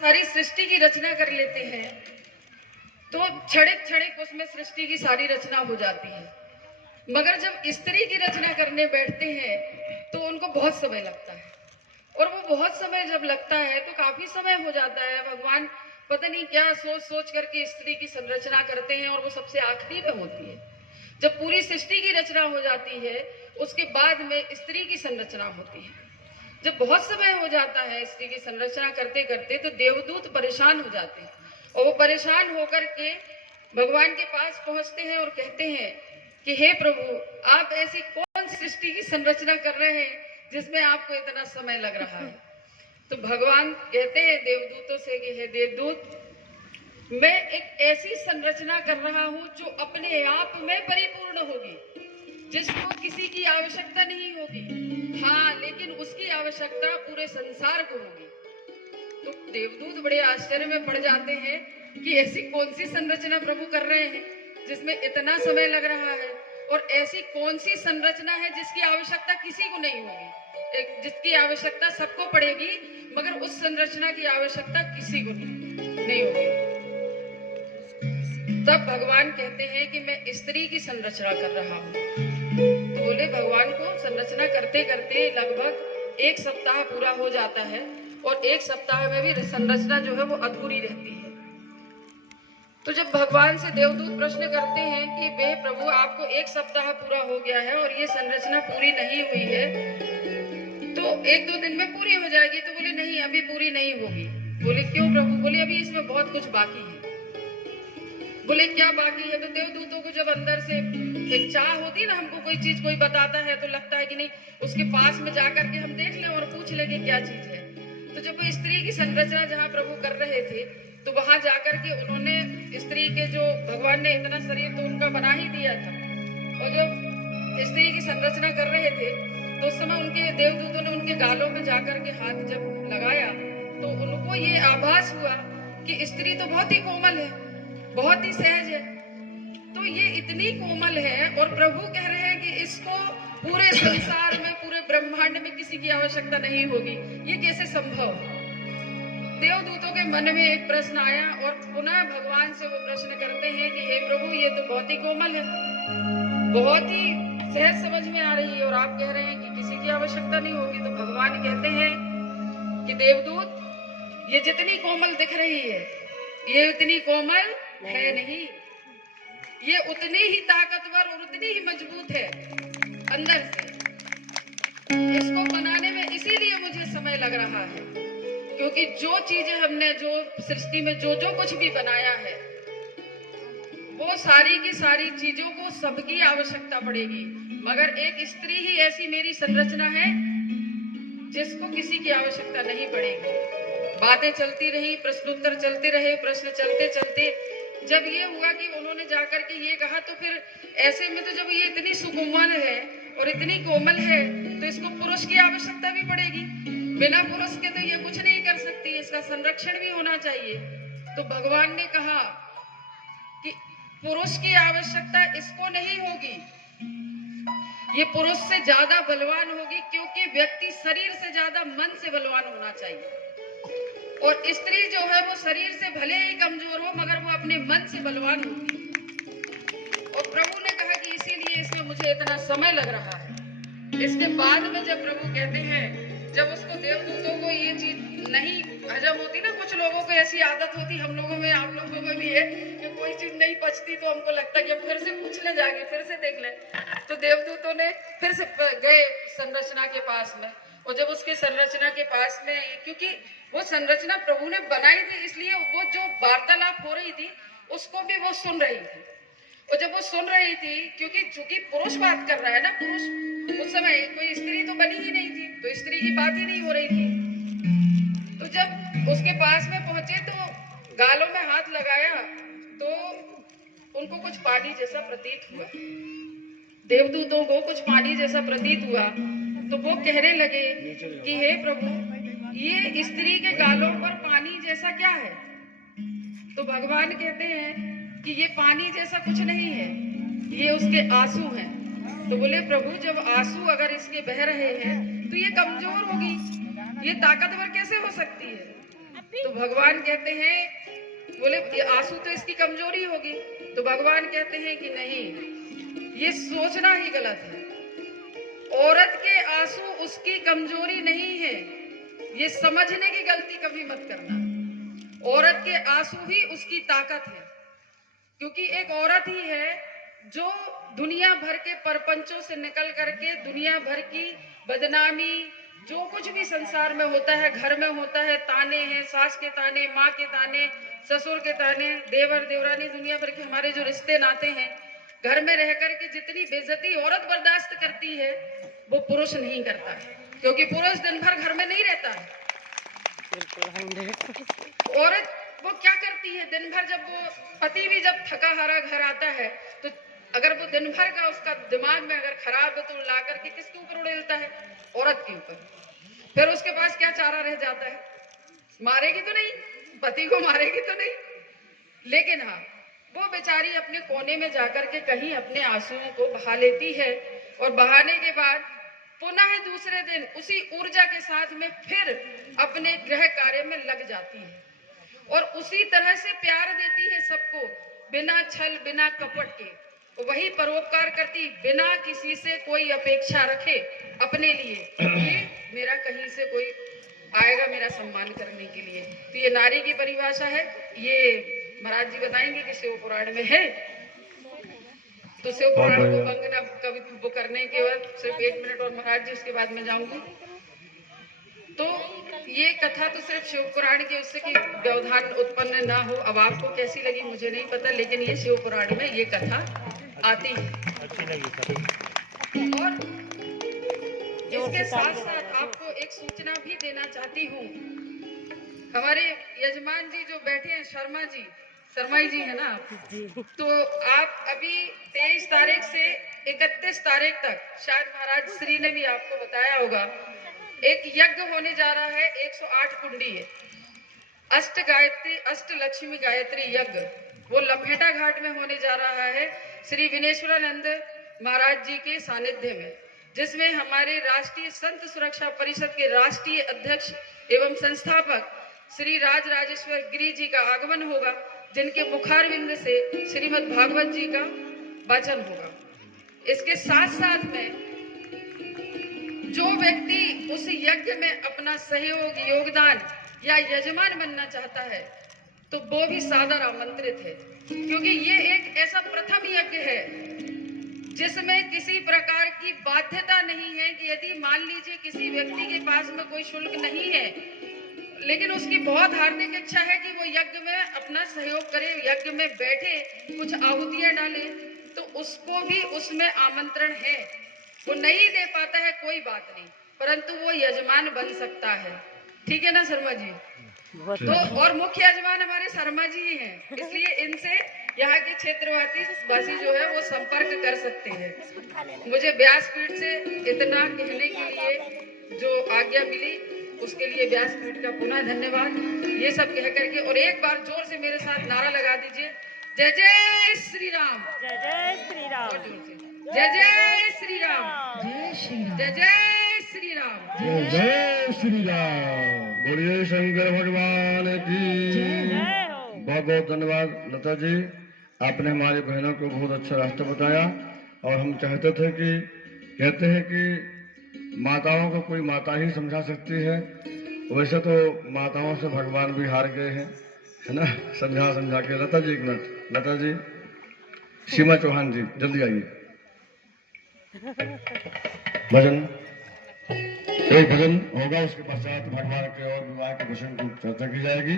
सारी सृष्टि की रचना कर लेते हैं तो क्षणिक क्षणिक उसमें सृष्टि की सारी रचना हो जाती है, मगर जब स्त्री की रचना करने बैठते हैं तो उनको बहुत समय लगता है। और वो बहुत समय जब लगता है तो काफी समय हो जाता है। भगवान पता नहीं क्या सोच सोच करके स्त्री की संरचना करते हैं और वो सबसे आखिरी में होती है। जब पूरी सृष्टि की रचना हो जाती है उसके बाद में स्त्री की संरचना होती है। जब बहुत समय हो जाता है स्त्री की संरचना करते करते तो देवदूत परेशान हो जाते हैं और वो परेशान होकर के भगवान के पास पहुंचते हैं और कहते हैं कि हे प्रभु, आप ऐसी कौन सृष्टि की संरचना कर रहे हैं जिसमें आपको इतना समय लग रहा है। तो भगवान कहते हैं देवदूतों से कि हे देवदूत, मैं एक ऐसी संरचना कर रहा हूं जो अपने आप में परिपूर्ण होगी, जिसको किसी की आवश्यकता नहीं होगी। हाँ, लेकिन उसकी आवश्यकता पूरे संसार को होगी। तो देवदूत बड़े आश्चर्य में पड़ जाते हैं कि ऐसी कौन सी संरचना प्रभु कर रहे हैं जिसमें इतना समय लग रहा है, और ऐसी कौन सी संरचना है जिसकी आवश्यकता किसी को नहीं होगी, जिसकी आवश्यकता सबको पड़ेगी मगर उस संरचना की आवश्यकता किसी को नहीं होगी। तब भगवान कहते हैं कि मैं स्त्री की संरचना कर रहा हूं। तो बोले भगवान को संरचना करते करते लगभग 1 सप्ताह पूरा हो जाता है और 1 सप्ताह में भी संरचना जो है वो अधूरी रहती है। तो जब भगवान से देवदूत प्रश्न करते हैं कि वे प्रभु, आपको 1 सप्ताह पूरा हो गया है और ये संरचना पूरी नहीं हुई है, तो 1-2 दिन में पूरी हो जाएगी। तो बोले नहीं, अभी पूरी नहीं होगी। बोले क्यों प्रभु? बोले अभी इसमें बहुत कुछ बाकी है। बोले क्या बाकी है? तो देवदूतों को जब अंदर से एक चाह होती है ना, हमको कोई चीज कोई बताता है तो लगता है कि नहीं, उसके पास में जाकर के हम देख लें और पूछ लेंगे क्या चीज है। तो जब वो स्त्री की संरचना जहाँ प्रभु कर रहे थे तो वहां जाकर के उन्होंने स्त्री के, जो भगवान ने इतना शरीर तो उनका बना ही दिया था, और जब स्त्री की संरचना कर रहे थे तो उस समय उनके देवदूतों ने उनके गालों में जाकर के हाथ जब लगाया तो उनको ये आभास हुआ कि स्त्री तो बहुत ही कोमल है, बहुत ही सहज है। तो ये इतनी कोमल है और प्रभु कह रहे हैं कि इसको पूरे संसार में, पूरे ब्रह्मांड में किसी की आवश्यकता नहीं होगी, ये कैसे संभव? देवदूतों के मन में एक प्रश्न आया और पुनः भगवान से वो प्रश्न करते हैं कि हे प्रभु, ये तो बहुत ही कोमल है, बहुत ही सहज समझ में आ रही है और आप कह रहे हैं कि किसी की आवश्यकता नहीं होगी। तो भगवान कहते हैं कि देवदूत, ये जितनी कोमल दिख रही है ये उतनी कोमल है नहीं, ये उतनी ही ताकतवर और उतनी ही मजबूत है अंदर से। इसको बनाने में इसीलिए मुझे समय लग रहा है, क्योंकि जो चीजें हमने, जो सृष्टि में जो जो कुछ भी बनाया है, वो सारी की सारी चीजों को सबकी आवश्यकता पड़ेगी, मगर एक स्त्री ही ऐसी मेरी संरचना है जिसको किसी की आवश्यकता नहीं पड़ेगी। बातें चलती रही, प्रश्नोत्तर चलते रहे, प्रश्न चलते चलते जब ये हुआ कि उन्होंने जाकर के ये कहा, तो फिर ऐसे में तो जब ये इतनी सुकोमल है और इतनी कोमल है तो इसको पुरुष की आवश्यकता भी पड़ेगी। बिना पुरुष के तो ये कुछ नहीं कर सकती, इसका संरक्षण भी होना चाहिए। तो भगवान ने कहा कि पुरुष की आवश्यकता इसको नहीं होगी, ये पुरुष से ज्यादा बलवान होगी, क्योंकि व्यक्ति शरीर से ज्यादा मन से बलवान होना चाहिए। और स्त्री जो है वो शरीर से भले ही कमजोर हो मगर वो अपने मन से बलवान होती है। और प्रभु ने कहा कि इसीलिए इसमें मुझे इतना समय लग रहा है। इसके बाद में जब प्रभु कहते हैं, जब उसको देवदूतों को ये चीज नहीं हजम होती ना, कुछ लोगों को ऐसी आदत होती, हम लोगों में, आप लोगों में भी है, कि कोई चीज नहीं पचती तो हमको लगता है कि हम फिर से पूछ ले, जाके फिर से देख ले। तो देवदूतों ने फिर से गए संरचना के पास में, और जब उसके संरचना के पास में, क्योंकि वो संरचना प्रभु ने बनाई थी, इसलिए वो जो वार्तालाप हो रही थी उसको भी वो सुन रही थी। और जब वो सुन रही थी, क्योंकि चूंकि पुरुष बात कर रहा है ना, पुरुष उस समय कोई स्त्री तो बनी ही नहीं थी, तो स्त्री की बात ही नहीं हो रही थी। तो जब उसके पास में पहुंचे तो गालों में हाथ लगाया तो उनको कुछ पानी जैसा प्रतीत हुआ, देवदूतों को कुछ पानी जैसा प्रतीत हुआ। तो वो कहने लगे कि हे प्रभु, ये स्त्री के गालों पर पानी जैसा क्या है? तो भगवान कहते हैं कि ये पानी जैसा कुछ नहीं है, ये उसके आंसू हैं। तो बोले प्रभु, जब आंसू अगर इसके बह रहे हैं तो ये कमजोर होगी, ये ताकतवर कैसे हो सकती है? तो भगवान कहते हैं, बोले ये आंसू तो इसकी कमजोरी होगी। तो भगवान कहते हैं कि नहीं, ये सोचना ही गलत है। औरत के आंसू उसकी कमजोरी नहीं है, ये समझने की गलती कभी मत करना। औरत के आंसू ही उसकी ताकत है, क्योंकि एक औरत ही है जो दुनिया भर के परपंचों से निकल करके दुनिया भर की बदनामी, जो कुछ भी संसार में होता है, घर में होता है, ताने हैं, सास के ताने, माँ के ताने, ससुर के ताने, देवर देवरानी, दुनिया भर के हमारे जो रिश्ते नाते हैं, घर में रह करके जितनी बेइज्जती औरत बर्दाश्त करती है वो पुरुष नहीं करता है, क्योंकि पुरुष दिन भर घर में नहीं रहता है। औरत वो क्या करती है, दिन भर जब वो पति भी जब थका हारा घर आता है तो अगर वो दिन भर का उसका दिमाग में अगर खराब है तो ला करके किसके ऊपर उड़ेलता है, औरत के ऊपर। फिर उसके पास क्या चारा रह जाता है, मारेगी तो नहीं, पति को मारेगी तो नहीं, लेकिन हाँ वो बेचारी अपने कोने में जाकर के कहीं अपने आंसुओं को बहा लेती है, और बहाने के बाद पुनः दूसरे दिन उसी ऊर्जा के साथ में फिर अपने गृह कार्य में लग जाती है, और उसी तरह से प्यार देती है सबको, बिना छल बिना कपट के। वही परोपकार करती, बिना किसी से कोई अपेक्षा रखे अपने लिए कि मेरा कहीं से कोई आएगा मेरा सम्मान करने के लिए। तो ये नारी की परिभाषा है, ये महाराज जी बताएंगे कि शिव पुराण में है। तो शिव पुराण को वंदना कवि वो करने के बाद सिर्फ 1 मिनट और महाराज जी, उसके बाद मैं जाऊंगी। तो ये कथा तो सिर्फ शिव पुराण के उससे कि व्यवधान उत्पन्न ना हो। अब आपको कैसी लगी मुझे नहीं पता, लेकिन ये शिव पुराण में ये कथा आती है। और इसके साथ साथ आपको एक सूचना भी देना चाहती हूँ। हमारे यजमान जी जो बैठे हैं, शर्मा जी है ना, तो आप अभी 23 तारीख से 31 तारीख तक, शायद महाराज श्री ने भी आपको बताया होगा, एक यज्ञ होने जा रहा है। 108 कुंडी है, अष्ट लक्ष्मी गायत्री यज्ञ, वो लम्हेटा घाट में होने जा रहा है श्री विनेश्वरानंद महाराज जी के सानिध्य में, जिसमें हमारे राष्ट्रीय संत सुरक्षा परिषद के राष्ट्रीय अध्यक्ष एवं संस्थापक श्री राज राजेश्वर गिरी जी का आगमन होगा, जिनके मुखारविंद से श्रीमद् भागवत जी का वाचन होगा। इसके साथ साथ में जो व्यक्ति उस यज्ञ में अपना सहयोग, योगदान या यजमान बनना चाहता है तो वो भी सादर आमंत्रित है, क्योंकि ये एक ऐसा प्रथम यज्ञ है जिसमें किसी प्रकार की बाध्यता नहीं है कि यदि मान लीजिए किसी व्यक्ति के पास में कोई शुल्क नहीं है, लेकिन उसकी बहुत हार्दिक इच्छा है कि वो यज्ञ में अपना सहयोग करे, यज्ञ में बैठे, कुछ आहुतियां डाले, तो उसको भी उसमें आमंत्रण है। वो नहीं दे पाता है कोई बात नहीं, परंतु वो यजमान बन सकता है। ठीक है ना शर्मा जी? तो और मुख्य यजमान हमारे शर्मा जी ही हैं, इसलिए इनसे यहाँ के क्षेत्रवासी जो है वो संपर्क कर सकते हैं। मुझे व्यासपीठ से इतना कहने के लिए जो आज्ञा मिली उसके लिए व्यासपीठ का पुनः धन्यवाद। ये सब कह करके और एक बार जोर से मेरे साथ नारा लगा दीजिए, जय जय श्री राम, जय जय श्री राम, और जोर से जय जय श्री राम, जय श्री राम, जय जय श्री राम, जय जय श्री राम। बोलिए शंकर भगवान की जय हो। बहुत बहुत धन्यवाद लता जी, आपने हमारी बहनों को बहुत अच्छा रास्ता बताया। और हम चाहते थे कि कहते हैं कि माताओं को कोई माता ही समझा सकती है, वैसे तो माताओं से भगवान भी हार गए हैं, है ना, समझा के। लता जी 1 मिनट, लता जी, सीमा चौहान जी जल्दी आइए। भजन, एक भजन होगा, उसके पश्चात भगवान के और विवाह के भजन की चर्चा की जाएगी।